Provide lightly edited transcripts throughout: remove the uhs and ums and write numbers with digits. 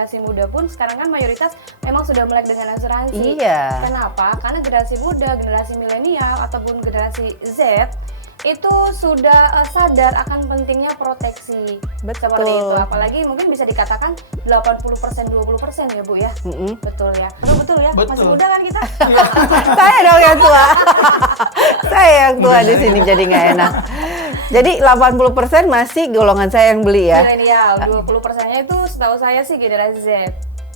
generasi muda pun sekarang kan mayoritas memang sudah melek dengan asuransi. Iya. Kenapa? Karena generasi muda, generasi milenial ataupun generasi Z itu sudah sadar akan pentingnya proteksi. Betul. Seperti itu. Apalagi mungkin bisa dikatakan 80% 20% ya Bu ya. Betul ya. Betul ya. Betul. Masih muda kan kita? Saya dong yang tua. Saya yang tua di sini jadi nggak enak. Jadi 80% masih golongan saya yang beli ya. Milenial. 20%-nya itu setahu saya sih generasi Z.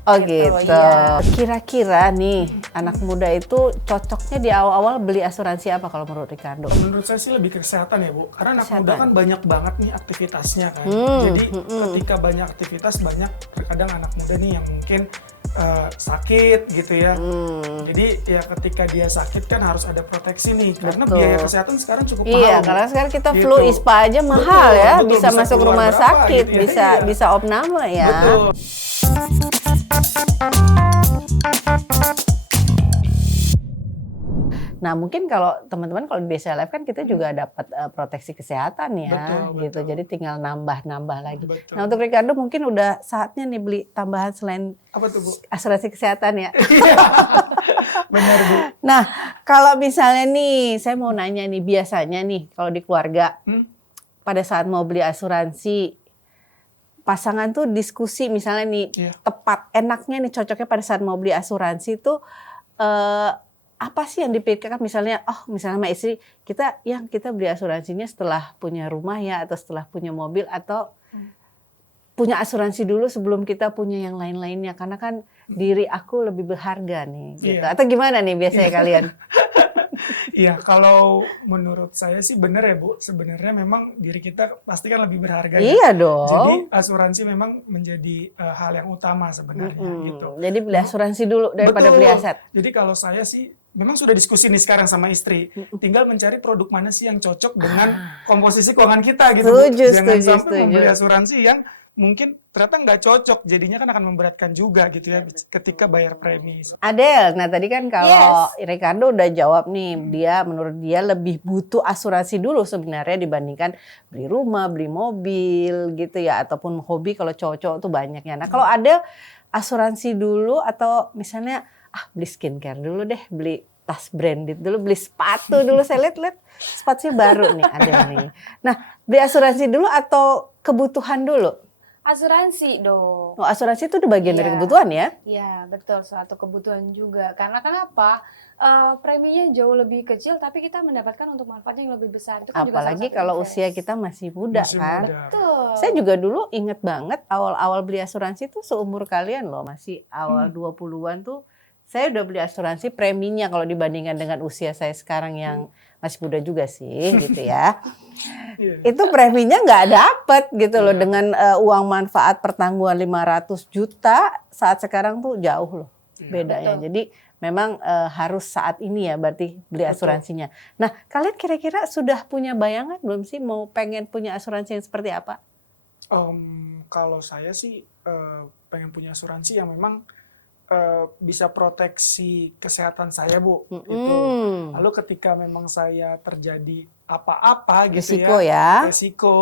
Oh gitu. Iya. Kira-kira nih anak muda itu cocoknya di awal-awal beli asuransi apa kalau menurut Ricardo? Menurut saya sih lebih ke kesehatan ya Bu, karena anak muda kan banyak banget nih aktivitasnya kan. Jadi ketika banyak aktivitas, banyak terkadang anak muda nih yang mungkin sakit gitu ya. Jadi ya ketika dia sakit kan harus ada proteksi nih, karena Betul. biaya kesehatan sekarang cukup mahal. Iya, Bu. karena sekarang kita Gitu. flu ISPA aja mahal Betul, ya, betul, bisa masuk keluar rumah berapa sakit, gitu ya. bisa Iya. bisa opname ya. Betul. Nah, mungkin kalau teman-teman kalau di BCA Life kan kita juga dapat proteksi kesehatan ya, Betul, gitu. betul. Jadi tinggal nambah-nambah lagi. Betul. Nah, untuk Ricardo mungkin udah saatnya nih beli tambahan selain Apa tuh Bu? asuransi kesehatan ya. Benar Bu. Nah, kalau misalnya nih, saya mau nanya nih, biasanya nih kalau di keluarga pada saat mau beli asuransi, pasangan tuh diskusi misalnya nih, Iya. tepat enaknya nih cocoknya pada saat mau beli asuransi itu apa sih yang dipikirkan, misalnya misalnya sama istri kita beli asuransinya setelah punya rumah ya, atau setelah punya mobil, atau punya asuransi dulu sebelum kita punya yang lain-lainnya, karena kan diri aku lebih berharga nih gitu. Iya. Atau gimana nih biasanya kalian? Iya, kalau menurut saya sih benar ya Bu. Sebenarnya memang diri kita pasti kan lebih berharga. Ya. Iya dong. Jadi asuransi memang menjadi hal yang utama sebenarnya gitu. Jadi beli asuransi dulu daripada Betul. beli aset. Jadi kalau saya sih memang sudah diskusi nih sekarang sama istri. Tinggal mencari produk mana sih yang cocok dengan komposisi keuangan kita gitu. Bu. Setuju, Jangan setuju, sampai membeli setuju. asuransi yang mungkin ternyata nggak cocok. Jadinya kan akan memberatkan juga gitu ya ketika bayar premi. Adel, nah tadi kan kalau Ricardo udah jawab nih, menurut dia lebih butuh asuransi dulu sebenarnya dibandingkan beli rumah, beli mobil gitu ya, ataupun hobi kalau cowok-cowok tuh banyaknya. Nah kalau Adel asuransi dulu atau misalnya beli skincare dulu deh, beli tas branded dulu, beli sepatu dulu, saya lihat sepatunya baru nih Adel nih. Nah beli asuransi dulu atau kebutuhan dulu? Asuransi dong. Oh, asuransi itu udah bagian dari Iya. kebutuhan ya? Iya, betul. Suatu kebutuhan juga. Karena kenapa? Preminya jauh lebih kecil, tapi kita mendapatkan untuk manfaatnya yang lebih besar. Itu kan juga Apalagi salah satu kalau invest. usia kita masih muda Masih kan. muda. Betul. Saya juga dulu inget banget awal-awal beli asuransi tuh seumur kalian loh, masih awal 20-an tuh saya udah beli asuransi, preminya kalau dibandingkan dengan usia saya sekarang yang masih muda juga sih gitu ya. Iya. Itu preminya nggak dapet gitu loh dengan uang manfaat pertanggungan 500 juta saat sekarang tuh jauh loh bedanya. Betul. Jadi memang harus saat ini ya berarti beli asuransinya. Nah kalian kira-kira sudah punya bayangan belum sih mau pengen punya asuransi yang seperti apa? Kalau saya sih pengen punya asuransi yang memang bisa proteksi kesehatan saya Bu. Gitu. Lalu ketika memang saya terjadi apa-apa gitu Risiko ya. resiko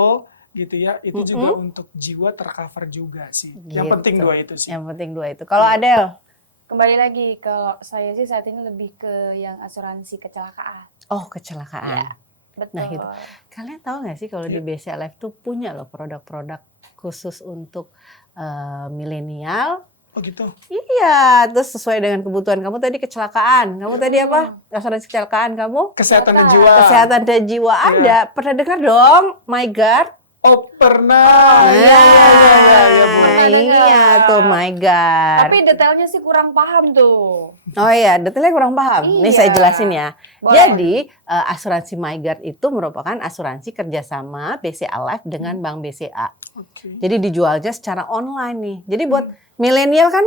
gitu ya, itu juga untuk jiwa tercover juga sih. Yang Gitu. penting dua itu sih. Yang penting dua itu. Kalau Adel? Kembali lagi, kalau saya sih saat ini lebih ke yang asuransi kecelakaan. Oh kecelakaan. Betul. Nah gitu. Kalian tahu nggak sih kalau di BCA Life tuh punya loh produk-produk khusus untuk milenial. Oh gitu. Iya, terus sesuai dengan kebutuhan kamu tadi kecelakaan. Kamu tadi apa? Asuransi kecelakaan kamu? Kesehatan dan jiwa. Kesehatan dan jiwa ada. Pernah dengar dong, My Guard? Oh pernah. Iya, Bu. Iya tuh My Guard. Tapi detailnya sih kurang paham tuh. Oh iya, detailnya kurang paham. Nih Iya. saya jelasin ya. Boleh. Jadi asuransi My Guard itu merupakan asuransi kerjasama BCA Life dengan Bank BCA. Oke. Jadi dijualnya secara online nih. Jadi buat milenial kan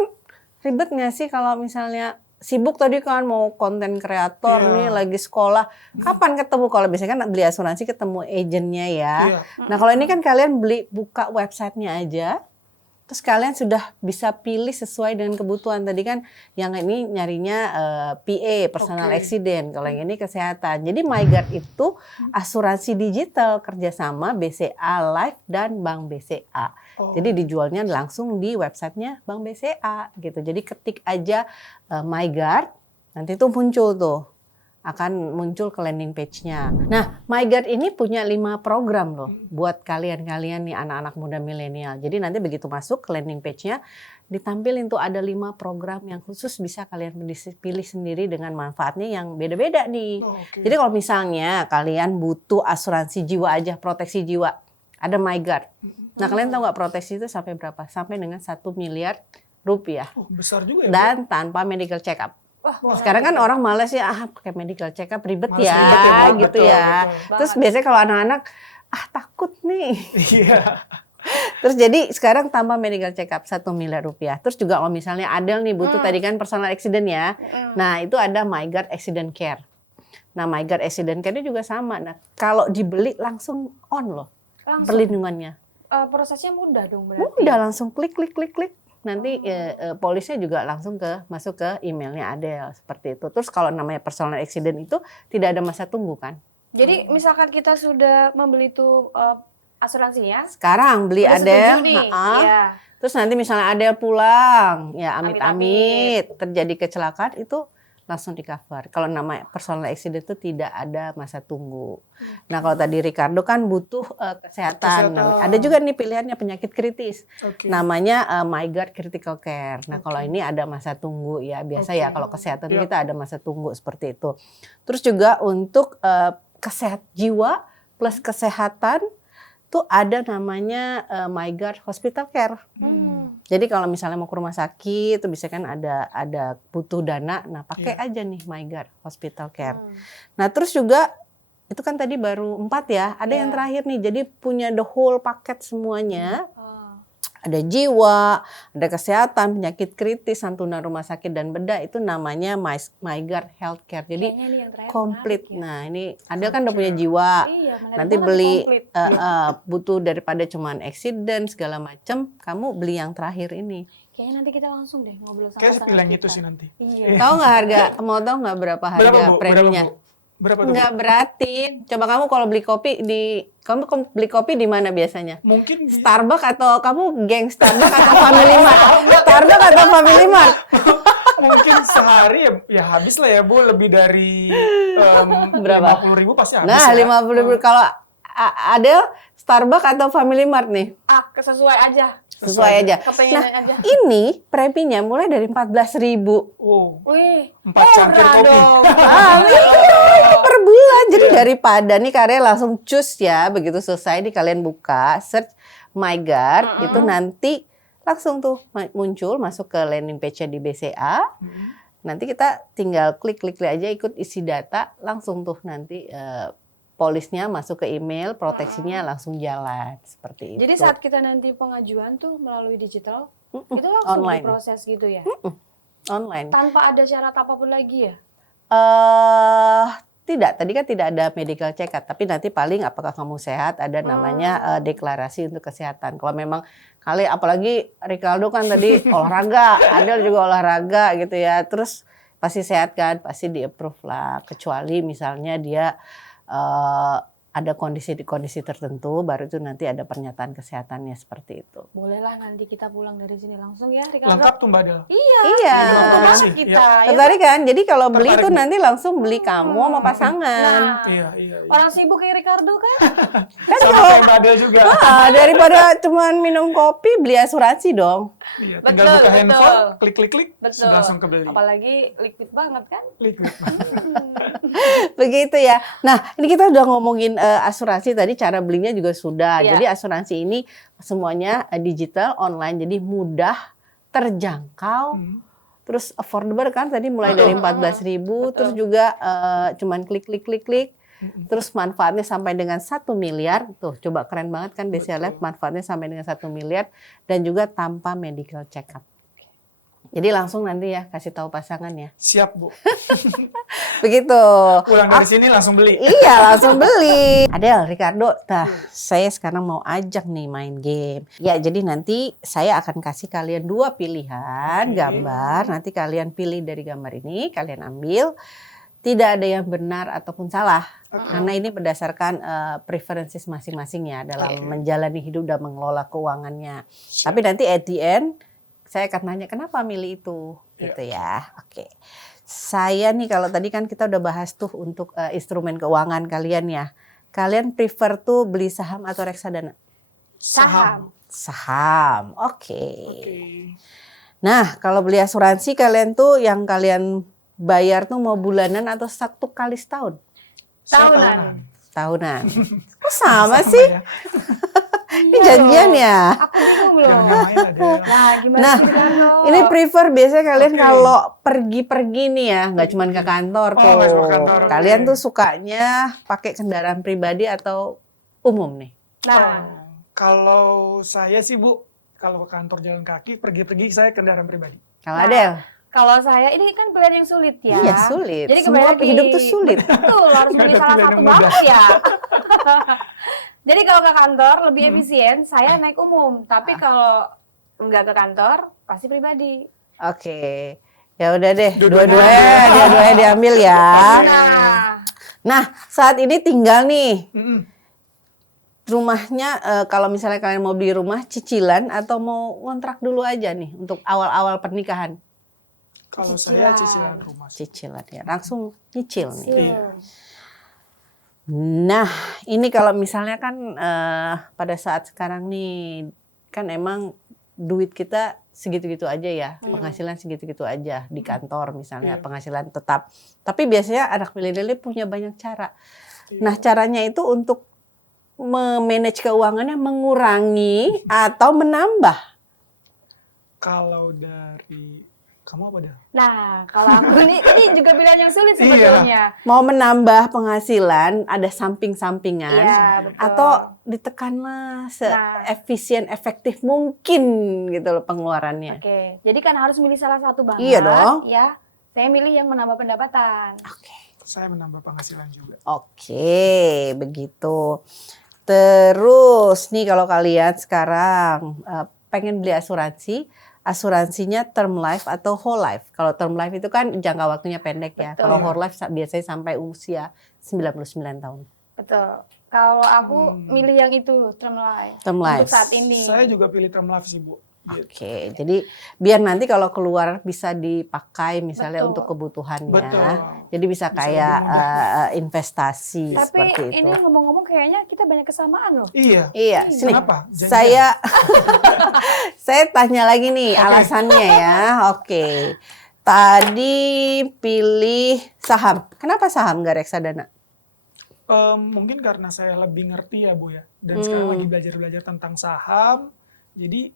ribet nggak sih kalau misalnya sibuk tadi kan mau konten kreator Iya. nih lagi sekolah. Kapan ketemu? Kalau biasanya kan beli asuransi ketemu agennya ya. Iya. Nah kalau ini kan kalian buka websitenya aja. Terus kalian sudah bisa pilih sesuai dengan kebutuhan. Tadi kan yang ini nyarinya PA, personal accident. Kalau yang ini kesehatan. Jadi MyGuard itu asuransi digital kerjasama BCA Life dan Bank BCA. Jadi dijualnya langsung di websitenya Bank BCA gitu. Jadi ketik aja MyGuard, nanti tuh muncul tuh. Akan muncul ke landing page-nya. Nah, MyGuard ini punya 5 program loh buat kalian-kalian nih anak-anak muda milenial. Jadi nanti begitu masuk ke landing page-nya, ditampilin tuh ada 5 program yang khusus bisa kalian pilih sendiri dengan manfaatnya yang beda-beda nih. Jadi kalau misalnya kalian butuh asuransi jiwa aja, proteksi jiwa, ada MyGuard. Nah, kalian tahu nggak proteksi itu sampai berapa? Sampai dengan 1 miliar rupiah. Besar juga ya. Dan tanpa medical check up. Sekarang kan orang malas ya, pakai medical check up ribet Males ya, ribet ya, gitu betul, ya. betul. Terus biasanya kalau anak-anak, takut nih. Iya. Terus jadi sekarang tambah medical check up 1 miliar rupiah. Terus juga kalau misalnya Adel nih butuh tadi kan personal accident ya. Nah itu ada MyGuard Accident Care. Nah MyGuard Accident Care juga sama. Nah kalau dibeli langsung on loh perlindungannya. Prosesnya mudah dong berarti. Mudah, langsung klik. Nanti polisnya juga langsung masuk ke emailnya Adel seperti itu. Terus kalau namanya personal accident itu tidak ada masa tunggu kan? Jadi misalkan kita sudah membeli tuh asuransinya, Sekarang beli udah Adel, setuju nih, iya. terus nanti misalnya Adel pulang, ya amit-amit terjadi kecelakaan itu langsung di cover. Kalau namanya personal accident itu tidak ada masa tunggu. Nah kalau tadi Ricardo kan butuh kesehatan. Nah, ada juga nih pilihannya penyakit kritis. Namanya MyGuard Critical Care. Nah kalau ini ada masa tunggu ya. Biasa ya kalau kesehatan kita ada masa tunggu seperti itu. Terus juga untuk jiwa plus kesehatan tuh ada namanya MyGuard Hospital Care. Jadi kalau misalnya mau ke rumah sakit tuh bisa kan ada butuh dana, nah pakai aja nih MyGuard Hospital Care. Nah terus juga itu kan tadi baru 4 ya, ada yang terakhir nih. Jadi punya the whole paket semuanya. Ada jiwa, ada kesehatan, penyakit kritis, santunan rumah sakit dan bedah, itu namanya MyGuard Healthcare. Jadi komplit. Ya. Nah ini Adel kan udah punya jiwa, nanti beli butuh daripada cuman accident segala macam, kamu beli yang terakhir ini. Kayaknya nanti kita langsung deh ngobrol sama Kayaknya pilih yang itu sih nanti. Iya. Tahu nggak harga? Mau tahu nggak berapa harga preminya? Berapa tuh? Nggak beratin. Coba kamu kalau beli kopi kamu beli kopi di mana biasanya? Mungkin Starbucks atau kamu geng Starbucks atau Family Mart? Starbucks atau Family Mart? mungkin sehari ya habis lah ya Bu, lebih dari berapa? 50.000 pasti habis. Nah, ya. 50.000 kalau Adel Starbucks atau Family Mart nih? Sesuai aja. Sesuai aja. Nah, ini preminya mulai dari 14.000. Wih, 4 cangkir kopi. Per bulan. Jadi daripada nih kalian langsung cus ya, begitu selesai nih kalian buka search MyGuard, itu nanti langsung tuh muncul masuk ke landing page-nya di BCA. Nanti kita tinggal klik aja, ikut isi data, langsung tuh nanti polisnya masuk ke email, proteksinya langsung jalan seperti itu. Jadi saat kita nanti pengajuan tuh melalui digital, itu langsung diproses gitu ya? Online. Tanpa ada syarat apapun lagi ya? Tidak, tadi kan tidak ada medical check up, tapi nanti paling apakah kamu sehat, ada namanya deklarasi untuk kesehatan. Kalau memang apalagi Ricardo kan tadi olahraga, Adel juga olahraga gitu ya, terus pasti sehat kan, pasti di approve lah, kecuali misalnya dia ada kondisi tertentu, baru itu nanti ada pernyataan kesehatannya seperti itu. Bolehlah nanti kita pulang dari sini langsung ya, Ricardo. Lengkap tuh Mbak Del. Iya. Kita. Tertarik kan? Jadi kalau beli itu nanti langsung beli kamu sama pasangan. Iya. Orang sibuk kayak Ricardo kan? Kan sama kalau kayak Mbak Del juga. daripada cuma minum kopi, beli asuransi dong. Iya, tinggal buka handphone, klik, sudah langsung kebeli. Apalagi liquid banget kan? Liquid. Begitu ya. Nah, ini kita udah ngomongin asuransi tadi, cara belinya juga sudah. Iya. Jadi asuransi ini semuanya digital, online, jadi mudah, terjangkau, terus affordable kan tadi mulai dari 14.000, terus juga cuman klik. Terus manfaatnya sampai dengan 1 miliar. Tuh, coba keren banget kan BCA Life, manfaatnya sampai dengan 1 miliar dan juga tanpa medical check up. Jadi langsung nanti ya kasih tahu pasangan ya. Siap, Bu. Begitu. Pulang dari sini langsung beli. Iya, langsung beli. Adel, Ricardo, saya sekarang mau ajak nih main game. Ya, jadi nanti saya akan kasih kalian 2 pilihan gambar. Nanti kalian pilih dari gambar ini, kalian ambil. Tidak ada yang benar ataupun salah. Karena ini berdasarkan preferences masing-masing ya dalam menjalani hidup dan mengelola keuangannya. Tapi nanti at the end saya akan nanya kenapa milih itu, gitu ya. Oke. Saya nih kalau tadi kan kita udah bahas tuh untuk instrumen keuangan kalian ya. Kalian prefer tuh beli saham atau reksadana? Saham. Saham. Oke. Nah, kalau beli asuransi kalian tuh yang kalian bayar tuh mau bulanan atau 1 kali setahun? Tahunan. Tahunan. Kok sama sih? Ya. Ini janjian ya? Aku bingung loh. Main ada. Nah, gimana Nah, sih Ricardo? ini prefer biasanya kalian Oke. kalau pergi-pergi nih ya, nggak cuma ke kantor Oh, tuh. nggak cuma kantor, oke. Kalian tuh sukanya pakai kendaraan pribadi atau umum nih? Nah, Kalau saya sih, Bu, kalau ke kantor jalan kaki, pergi-pergi saya kendaraan pribadi. Kalau Adel? kalau saya ini kan pilihan yang sulit ya. Iya sulit. Jadi Semua kembali lagi. hidup tuh sulit. Betul, harus Nggak pilih ada salah pilihan satu yang mudah. banget ya. Jadi kalau ke kantor lebih efisien, saya naik umum. Tapi kalau nggak ke kantor, pasti pribadi. Oke. Ya udah deh, Dua-duanya. dua-duanya diambil ya. Nah, Nah, saat ini tinggal nih Mm-mm. rumahnya kalau misalnya kalian mau beli rumah cicilan atau mau ngontrak dulu aja nih untuk awal-awal pernikahan. Kalau saya Cicilan. cicilan rumah. Cicilan ya, langsung nyicil nih. Iya. Nah, ini kalau misalnya kan pada saat sekarang nih kan emang duit kita segitu-gitu aja ya, penghasilan segitu-gitu aja di kantor misalnya Iya. penghasilan tetap. Tapi biasanya anak milenial punya banyak cara. Iya. Nah, caranya itu untuk memanage keuangannya mengurangi atau menambah. Kalau dari kamu apa dah? nah kalau aku ini juga pilihan yang sulit Iya. sebetulnya. Mau menambah penghasilan ada samping-sampingan Iya, betul. atau ditekanlah seefisien efektif mungkin gitu loh pengeluarannya. Oke, jadi kan harus milih salah satu banget. Iya dong. Ya, saya milih yang menambah pendapatan. Oke. Saya menambah penghasilan juga. Oke, begitu. Terus nih kalau kalian sekarang pengen beli asuransi, asuransinya term life atau whole life. Kalau term life itu kan jangka waktunya pendek ya. Betul. Kalau whole life biasanya sampai usia 99 tahun. Betul. Kalau aku milih yang itu, term life. Term life. Untuk saat ini. Saya juga pilih term life sih, Bu. Gitu. Oke, jadi biar nanti kalau keluar bisa dipakai misalnya Betul. untuk kebutuhannya. Betul. Jadi bisa Bisa kayak lebih investasi Tapi seperti itu. ini ngomong-ngomong kayaknya kita banyak kesamaan loh. Iya. Iya, sini. Kenapa? Janjian. Saya tanya lagi nih alasannya ya. Oke. Tadi pilih saham. Kenapa saham nggak reksadana? Mungkin karena saya lebih ngerti ya, Bu ya. Dan sekarang lagi belajar-belajar tentang saham. Jadi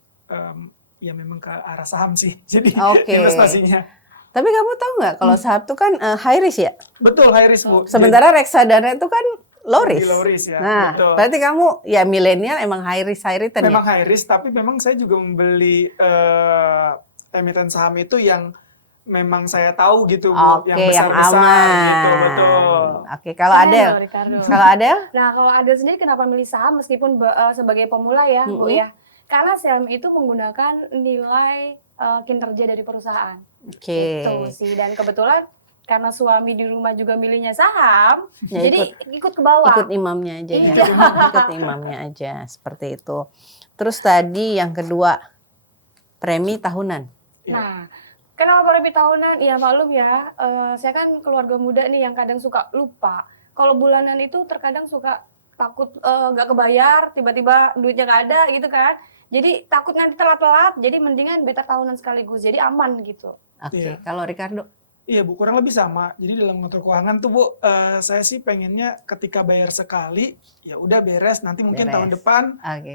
ya memang ke arah saham sih. Jadi Oke. investasinya. Tapi kamu tahu nggak kalau saham itu kan high risk ya? Betul, high risk, Bu. Sementara reksadana itu kan low Jadi risk. low risk ya. Nah, Betul. berarti kamu ya milenial emang high risk return Memang ya? high risk, tapi memang saya juga membeli emiten saham itu yang memang saya tahu gitu, Bu. Oke, yang besar-besar aman. gitu, betul. Oke, kalau Keren Adel? loh, Ricardo. Kalau Adel? Nah, kalau Adel sendiri kenapa milih saham meskipun sebagai pemula ya, Bu ya? Karena saham itu menggunakan nilai kinerja dari perusahaan. Oke. Itu sih. Dan kebetulan karena suami di rumah juga milihnya saham, Ya, jadi ikut ke bawah. Ikut imamnya aja ya. Iya. Ikut imamnya aja seperti itu. Terus tadi yang kedua premi tahunan. Nah, kenapa premi tahunan? Ya maklum ya, saya kan keluarga muda nih yang kadang suka lupa. Kalau bulanan itu terkadang suka takut nggak kebayar, tiba-tiba duitnya nggak ada gitu kan. Jadi takut nanti telat-telat, jadi mendingan better tahunan sekaligus, jadi aman gitu. Oke, Iya. kalau Ricardo? Iya, Bu, kurang lebih sama. Jadi dalam ngatur keuangan tuh, Bu, saya sih pengennya ketika bayar sekali, ya udah beres. Nanti mungkin Beres. tahun depan Oke.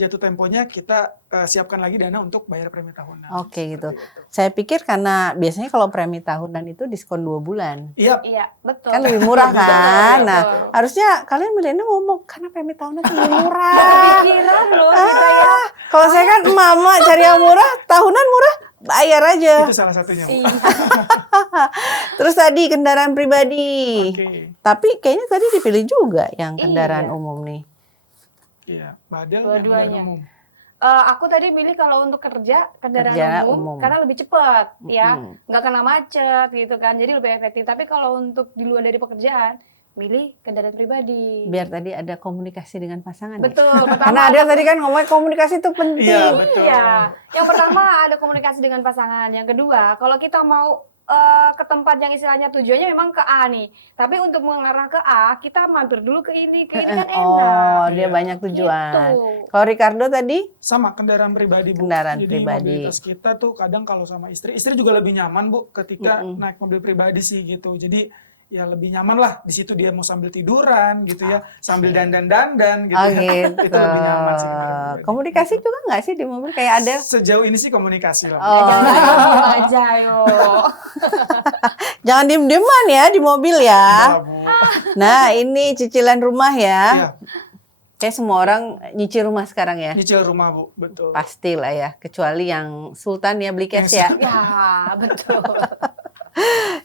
jatuh temponya kita siapkan lagi dana untuk bayar premi tahunan. Oke gitu. Seperti itu. Saya pikir karena biasanya kalau premi tahunan itu diskon 2 bulan. Iya, Iya, betul. Kan lebih murah kan. Betul, Nah, betul. harusnya kalian milenial ngomong karena premi tahunan itu lebih murah. Kepikiran loh kita ya. Kalau saya kan mama cari yang murah, tahunan murah, bayar bayar aja. Itu salah satunya. Bu. Iya. Terus tadi kendaraan pribadi. Oke. Tapi kayaknya tadi dipilih juga yang kendaraan Iya. umum nih. Iya, Badel Dua-duanya. yang umum. Aku tadi milih kalau untuk kerja kendaraan Kerja umum, umum. karena lebih cepat ya, Mm-mm. nggak kena macet gitu kan, jadi lebih efektif. Tapi kalau untuk di luar dari pekerjaan, milih kendaraan pribadi. Biar tadi ada komunikasi dengan pasangan. Ya? Betul. Karena Pertama, Adel tadi kan ngomong komunikasi itu penting. Iya, betul. iya. Yang pertama ada komunikasi dengan pasangan. Yang kedua, kalau kita mau ke tempat yang istilahnya tujuannya memang ke A nih, tapi untuk mengarah ke A, kita mampir dulu ke ini kan enak. Oh, dia Iya. banyak tujuan. Gitu. Kalau Ricardo tadi? Sama kendaraan pribadi, Bu. Kendaraan Jadi pribadi. mobilitas kita tuh kadang kalau sama istri juga lebih nyaman, Bu, ketika Mm-mm. naik mobil pribadi sih gitu. Jadi ya lebih nyaman lah di situ, dia mau sambil tiduran gitu ya, sambil dandan gitu Oh ya. gitu. Itu lebih nyaman sih kendaraan pribadi. Komunikasi juga nggak sih di mobil kayak Adel? Sejauh ini sih komunikasi lah. Bu. Oh. Jangan aja yo. Jangan diem-dieman ya di mobil ya. Iya, Bu. Nah ini cicilan rumah ya. Iya, Kayak semua orang nyicil rumah sekarang ya. nyicil rumah, Bu. Betul. Pasti lah ya. Kecuali yang Sultan ya beli cash Yang ya. Ya, betul.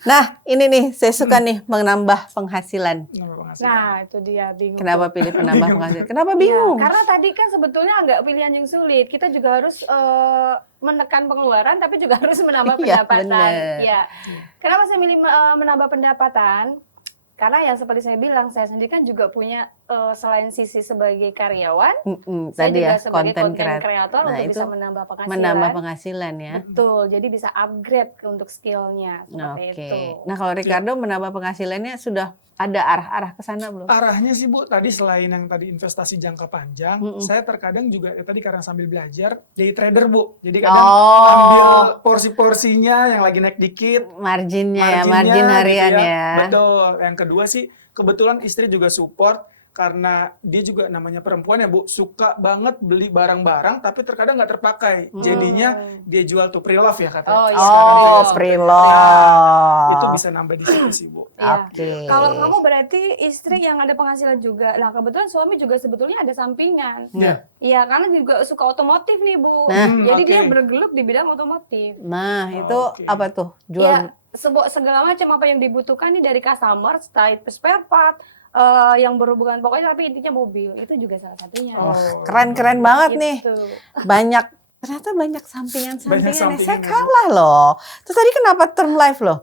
Nah ini nih saya suka nih menambah penghasilan. Kenapa penghasilan? Nah, itu dia bingung. Kenapa pilih penambah Bingung. penghasilan? Kenapa Ya, bingung? karena tadi kan sebetulnya agak pilihan yang sulit. Kita juga harus menekan pengeluaran, tapi juga harus menambah Iya, pendapatan. bener. Ya. Kenapa saya milih menambah pendapatan? Karena yang seperti saya bilang, saya sendiri kan juga punya selain sisi sebagai karyawan, saya Tadi juga ya sebagai konten konten kreator. kreator Nah, untuk itu bisa menambah penghasilan. menambah penghasilan ya. Betul, jadi bisa upgrade untuk skillnya seperti Oke. itu. Nah kalau Ricardo menambah penghasilannya sudah ada arah-arah ke sana belum? Arahnya sih, Bu, tadi selain yang tadi investasi jangka panjang, saya terkadang juga tadi karena sambil belajar day trader, Bu. Jadi kadang ambil porsi-porsinya yang lagi naik dikit, Marginnya ya, marginnya margin gitu harian ya. Betul. Yang kedua sih kebetulan istri juga support karena dia juga namanya perempuan ya, Bu, suka banget beli barang-barang tapi terkadang nggak terpakai. Jadinya dia jual tuh pre-love ya katanya. Oh, iya. Oh, Sekarang pre-love. Itu bisa nambah di situ sih, Bu. Ya. Oke. Kalau kamu berarti istri yang ada penghasilan juga. Nah, kebetulan suami juga sebetulnya ada sampingan. Iya. Iya, karena juga suka otomotif nih, Bu. Nah. Jadi Oke. dia bergelut di bidang otomotif. Nah itu Oke. apa tuh? Ya, Jual segala macam apa yang dibutuhkan nih dari customer, style spare part, yang berhubungan pokoknya tapi intinya mobil. Itu juga salah satunya. Oh. keren-keren banget nih. Gitu. Banyak ternyata banyak sampingan-sampingan. Banyak Saya sampingan, Bu. kalah loh. Terus tadi kenapa term life loh?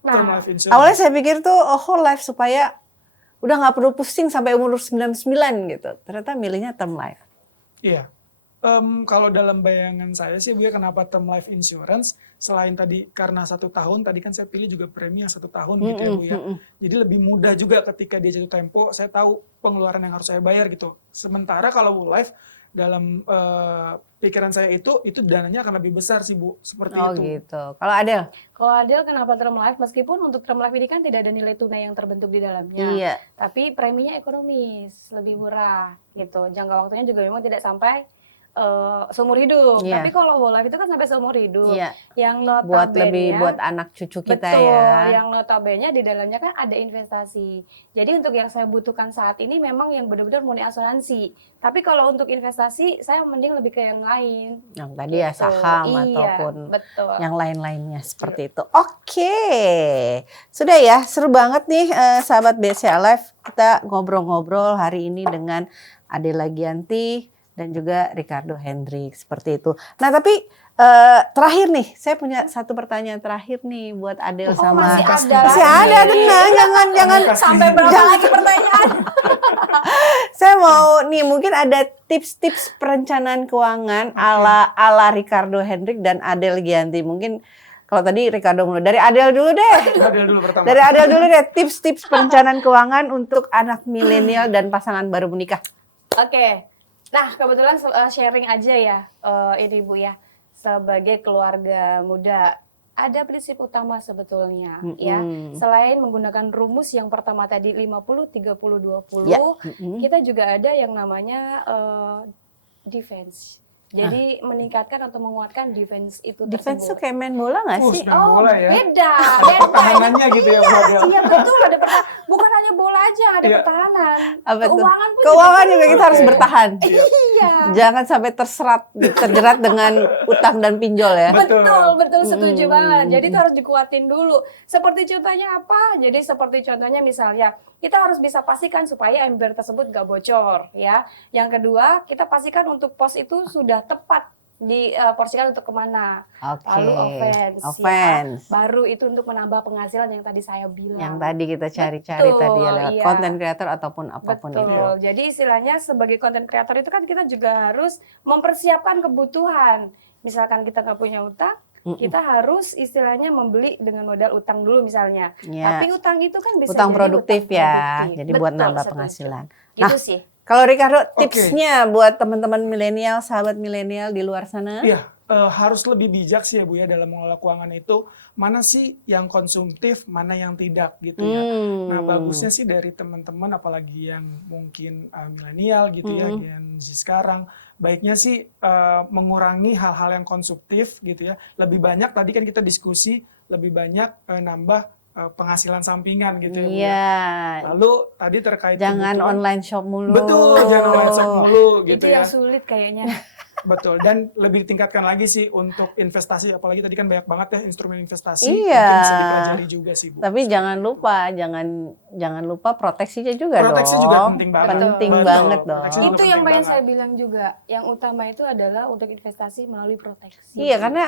Term Nah, life insurance. Awalnya saya pikir tuh whole life supaya udah nggak perlu pusing sampai umur 99 gitu. Ternyata milihnya term life. Iya. Kalau dalam bayangan saya sih, Bu, ya, kenapa term life insurance selain tadi karena 1 tahun, tadi kan saya pilih juga premi yang 1 tahun gitu ya, Bu ya. Jadi lebih mudah juga ketika dia jatuh tempo, saya tahu pengeluaran yang harus saya bayar gitu. Sementara kalau whole life dalam pikiran saya itu dananya akan lebih besar sih, Bu, seperti Oh itu. gitu. Kalau Adel? kalau Adel kenapa term life? Meskipun untuk term life ini kan tidak ada nilai tunai yang terbentuk di dalamnya. Iya. Tapi preminya ekonomis, lebih murah gitu. Jangka waktunya juga memang tidak sampai seumur hidup. Iya. Tapi kalau whole life itu kan sampai seumur hidup. Iya. Yang Buat notabene lebih buat anak cucu kita betul, ya. yang notabene di dalamnya kan ada investasi. Jadi untuk yang saya butuhkan saat ini memang yang benar-benar murni asuransi. Tapi kalau untuk investasi saya mending lebih ke yang lain. Yang tadi ya Gitu. saham Iya, ataupun betul. yang lain-lainnya seperti itu. Oke, sudah ya, seru banget nih sahabat BCA Live. Kita ngobrol-ngobrol hari ini dengan Adela Gianti dan juga Ricardo Hendrik seperti itu. Nah tapi terakhir nih, saya punya satu pertanyaan terakhir nih buat Adel Oh, sama. masih ada Masih lagi. ada, tenang, jangan. Sampai berapa lagi pertanyaan? Saya mau nih mungkin ada tips-tips perencanaan keuangan ala Ricardo Hendrik dan Adel Gianti. Mungkin kalau tadi Ricardo mulai dari Adel dulu deh. Adel dulu pertama. Dari Adel dulu deh, tips-tips perencanaan keuangan untuk anak milenial dan pasangan baru menikah. Oke. Nah, kebetulan sharing aja ya ini Bu ya. Sebagai keluarga muda, ada prinsip utama sebetulnya ya. Selain menggunakan rumus yang pertama tadi 50 30 20, Ya. kita juga ada yang namanya defense. Jadi meningkatkan atau menguatkan defense itu Defense tuh tersebut. kayak main bola nggak sih? main bola ya. Beda. Pertahanannya gitu ya, Bu Adel. Iya betul, ada pertahanan. Bukan hanya bola aja, ada Iya. pertahanan. Apa tuh? Keuangan pun Keuangan juga kita harus Oke. bertahan. Iya. Jangan sampai terjerat dengan utang dan pinjol ya. Betul. Betul setuju banget. Jadi itu harus dikuatin dulu. Seperti contohnya apa? Jadi seperti contohnya misalnya kita harus bisa pastikan supaya ember tersebut gak bocor ya. Yang kedua, kita pastikan untuk pos itu sudah tepat diporsikan untuk kemana. Oke. Lalu offense. Offense. Ya. Baru itu untuk menambah penghasilan yang tadi saya bilang. Yang tadi kita cari-cari Betul, tadi ya lewat iya. content creator ataupun apapun Betul. itu. Jadi istilahnya sebagai content creator itu kan kita juga harus mempersiapkan kebutuhan. Misalkan kita nggak punya utang, kita harus istilahnya membeli dengan modal utang dulu misalnya. Ya. Tapi utang itu kan bisa Utang jadi produktif utang ya. produktif. Jadi buat Betul, nambah setuju. penghasilan. Gitu Nah, sih. kalau Ricardo, tipsnya buat teman-teman milenial, sahabat milenial di luar sana? Iya, harus lebih bijak sih ya Bu ya dalam mengelola keuangan itu. Mana sih yang konsumtif, mana yang tidak gitu ya. Nah bagusnya sih dari teman-teman apalagi yang mungkin milenial gitu ya, Gen Z sekarang. Baiknya sih mengurangi hal-hal yang konsumtif gitu ya. Lebih banyak tadi kan kita diskusi, lebih banyak nambah penghasilan sampingan gitu ya Bu ya. Iya. Lalu tadi terkait Jangan kebutuhan- online shop mulu. Betul, jangan online shop mulu gitu Itu ya. yang sulit kayaknya. Betul, dan lebih ditingkatkan lagi sih untuk investasi, apalagi tadi kan banyak banget ya instrumen investasi, Iya. mungkin bisa dipelajari juga sih Bu. Tapi jangan lupa proteksinya juga Proteksi dong. juga penting banget. Penting Betul. banget dong. Proteksi juga Itu yang penting pengen banget. saya bilang juga. Yang utama itu adalah untuk investasi melalui proteksi. Iya, karena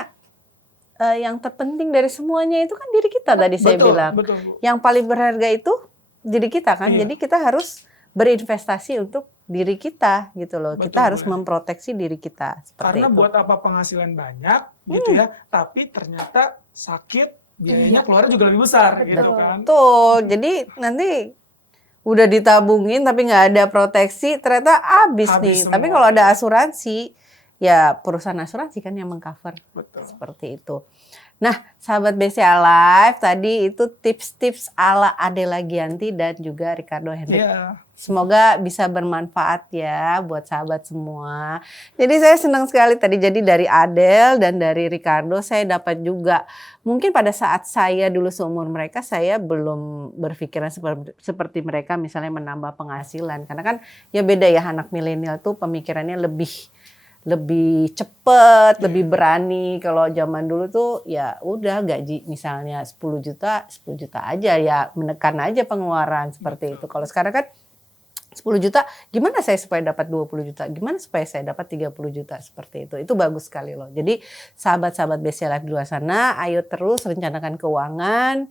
yang terpenting dari semuanya itu kan diri kita tadi saya Betul, bilang. betul Bu. Yang paling berharga itu diri kita kan. Iya. Jadi kita harus berinvestasi untuk diri kita gitu loh. Betul, kita harus Bu. memproteksi diri kita seperti Karena itu. buat apa penghasilan banyak gitu ya, tapi ternyata sakit, biayanya keluarnya juga lebih besar gitu kan. Betul. Jadi nanti udah ditabungin tapi nggak ada proteksi, ternyata habis nih. Habis Tapi semua. kalau ada asuransi, ya perusahaan asuransi kan yang mengcover. Betul. Seperti itu. Nah, sahabat BCA Live, tadi itu tips-tips ala Adela Gianti dan juga Ricardo Hendrik. Iya. Semoga bisa bermanfaat ya buat sahabat semua. Jadi saya senang sekali tadi, jadi dari Adel dan dari Ricardo saya dapat juga, mungkin pada saat saya dulu seumur mereka saya belum berpikiran seperti mereka misalnya menambah penghasilan. Karena kan ya beda ya, anak milenial tuh pemikirannya lebih cepet, lebih berani. Kalau zaman dulu tuh ya udah gaji misalnya 10 juta aja ya, menekan aja pengeluaran seperti itu. Kalau sekarang kan 10 juta, gimana saya supaya dapat 20 juta? Gimana supaya saya dapat 30 juta? Seperti itu. Itu bagus sekali loh. Jadi sahabat-sahabat BCA Live di luar sana, ayo terus rencanakan keuangan.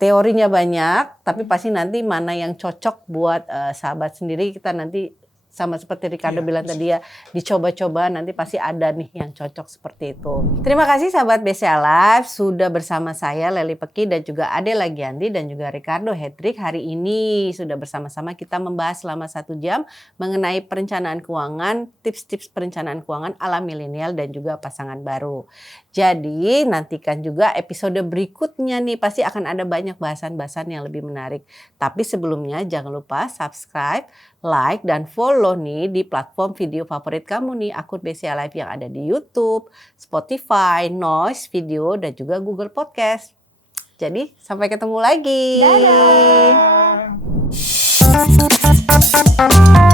Teorinya banyak, tapi pasti nanti mana yang cocok buat sahabat sendiri, kita nanti sama seperti Ricardo bilang tadi ya, dicoba-coba, nanti pasti ada nih yang cocok seperti itu. Terima kasih sahabat BCA Live sudah bersama saya Leli Peki dan juga Adela Gianti dan juga Ricardo Hendrik. Hari ini sudah bersama-sama kita membahas selama 1 jam mengenai perencanaan keuangan, tips-tips perencanaan keuangan ala milenial dan juga pasangan baru. Jadi nantikan juga episode berikutnya nih, pasti akan ada banyak bahasan-bahasan yang lebih menarik. Tapi sebelumnya jangan lupa subscribe, like, dan follow nih di platform video favorit kamu nih, akun BCA Live yang ada di YouTube, Spotify, Noise Video, dan juga Google Podcast. Jadi sampai ketemu lagi. Dadah. Dadah.